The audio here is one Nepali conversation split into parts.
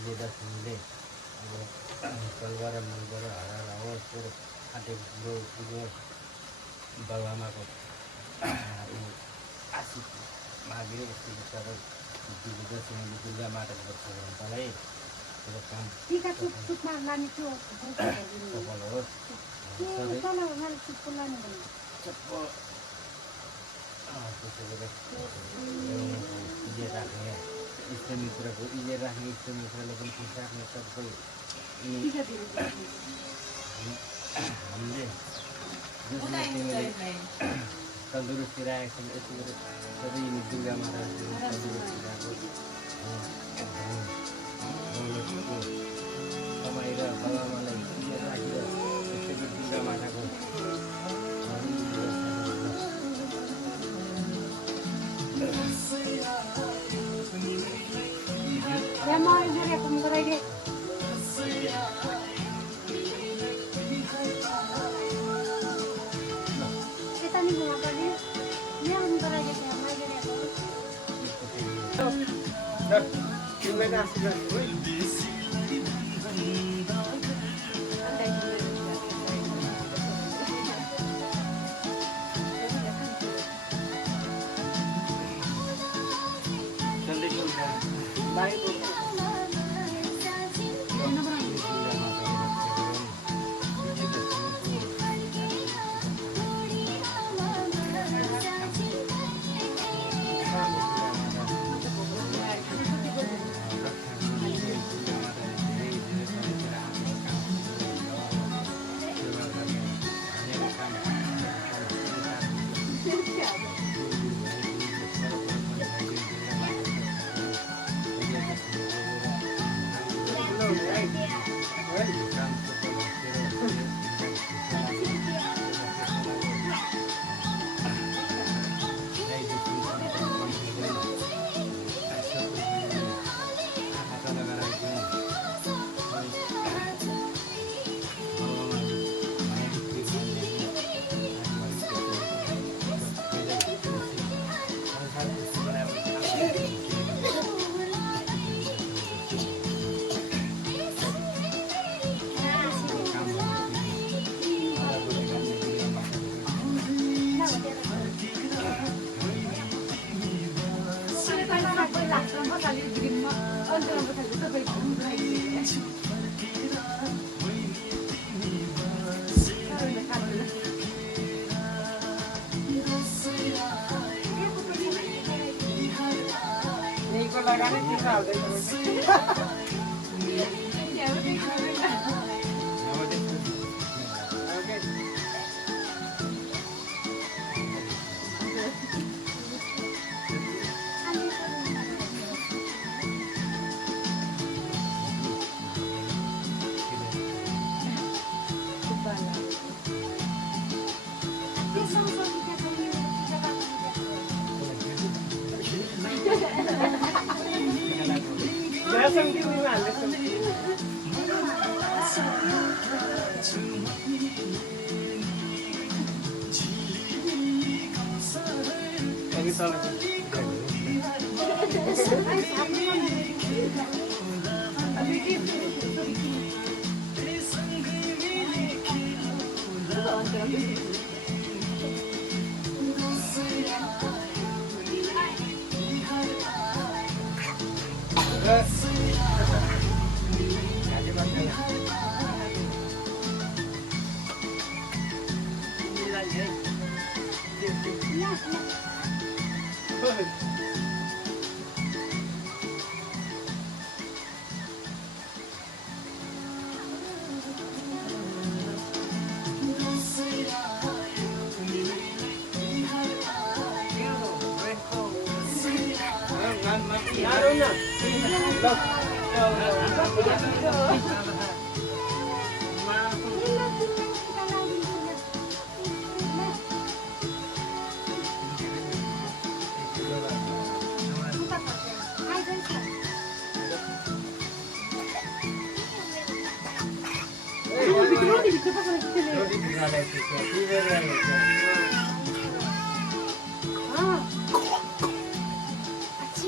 विजयदशमीले अब कलवार मलबार हरार होस् र आँटेको पुगोस् बाबुआमाको आशिष मागेर यस्तो बिचरा विजयदशमीले दुर्गा माताको दर्शन गर्नलाई काम सफल होस् इजे राख्ने इष्टमित्रको इजे राख्ने इष्टमित्रले पनि खुस राख्ने सबै हामीले तन्दुरुस्ती राखेको छौँ यति गरेर सबै दुर्गा माता तन्दुरुस्ती राखोस् कमाएर बाबाआमालाई इजे राखेर त्यसरी दुर्गा माताको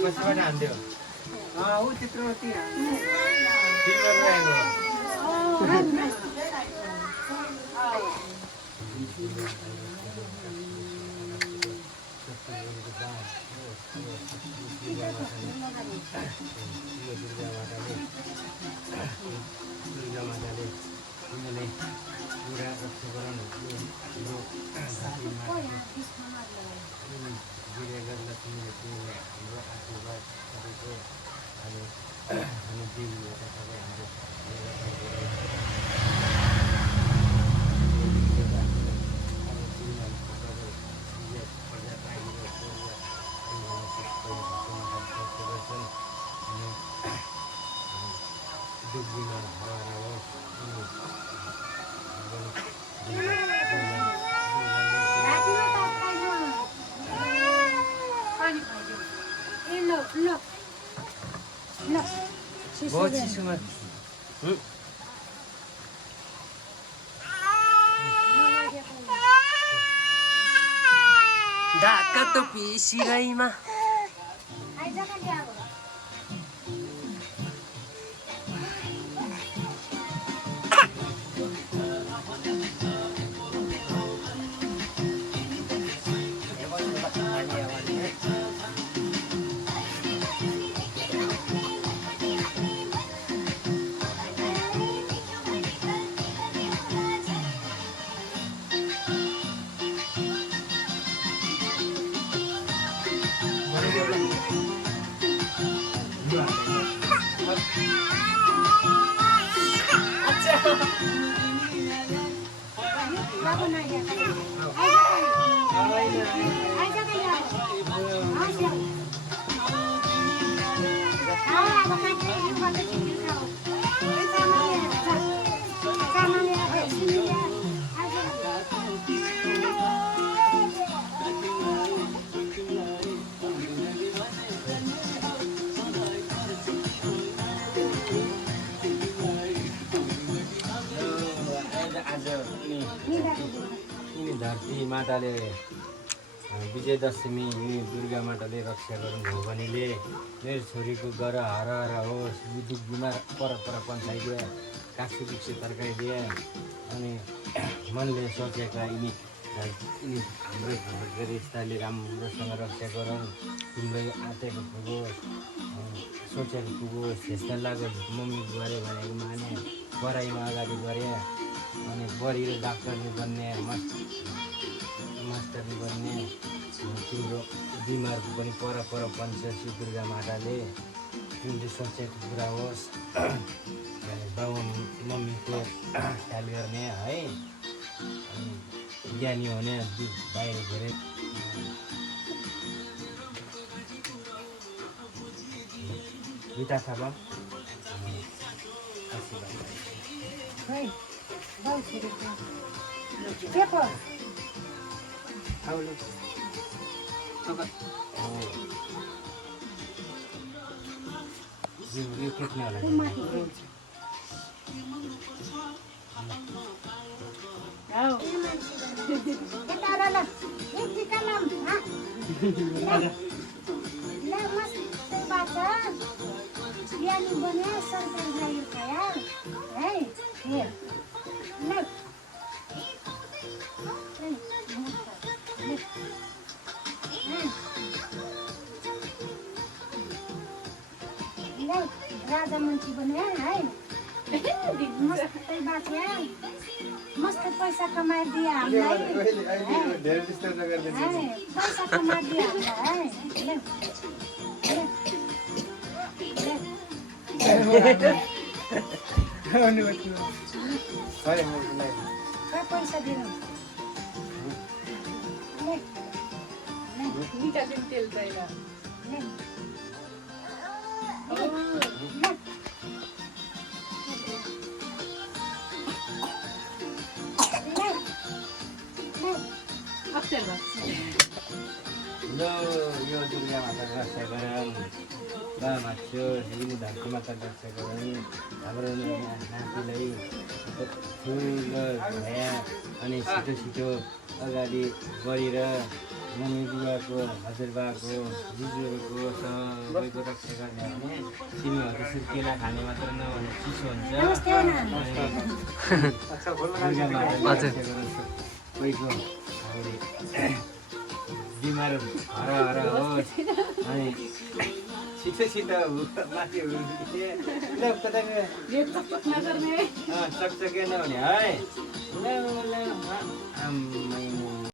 Masih ada andil. Ah, itu terus ya. बहुत चिसोमा ढाका टोपी सिराइमा धरती माताले विजयदशमी यी दुर्गा माताले रक्षा गर्नुभयो भनेले मेरो छोरीको गर हर हर होस् विद्युत बिमार पर पन्साइदिए काक्सी बिक्सी तर्काइदिए अनि मनले सोचेका यिनी हाम्रो गरिस्ताले राम्रोसँग रक्षा गरौँ तिम्रो आँटेको पुगोस् सोचेको पुगोस् त्यस्तो लागोस् मम्मी गऱ्यो भनेको माने पढाइमा अगाडि बढे अनि बढी डाक्टरले बन्ने मास्टरले बन्ने तिम्रो बिमारको पनि पर पञ्चायत दुर्गा माताले तिमीले सोचेको कुरा होस् बाबु मम्मीको ख्याल गर्ने है अनि ज्ञानी हुने बाहिर धेरै गीता थापा यो खेप्ने होला राजा मान्छे बने है मस्त पैसा कमाइदिए हामीलाई पैसा कमाइदिए हामीलाई पैसा दिनु तेल चाहिए यो दुर्गा माताको रक्षा गरौँ बा माथ्यो यिनी धरती माताको रक्षा गरौँ हाम्रो नातिलाई ठुलो भया अनि छिटो छिटो अगाडि बढेर मम्मी बुवाको हजुरबाको जुजूहरूको सबैको रक्षा गर्ने भने तिमीहरू त्यसरी केला खाने मात्र नभने चिसो हुन्छ नमस्ते नाना। दुर्गा माताले रक्षा गरोस् सबैको बिमार हर होस् अनि छिटो माथि सक्छ के नहुने है